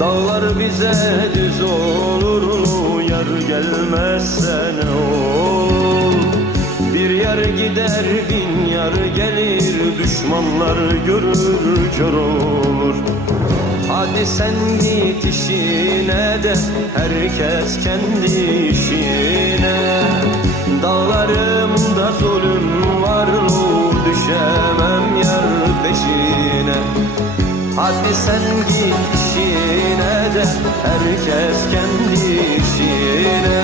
Dağlar bize düz olur mu? Yar gelmezse ne olur? Bir yar gider bin yar gelir, düşmanlar görür kör olur. Hadi sen git işine de herkes kendi işine. Dağlarımda zulüm var mı? Düşemem yar peşine. Hadi sen git işine de herkes kendi işine.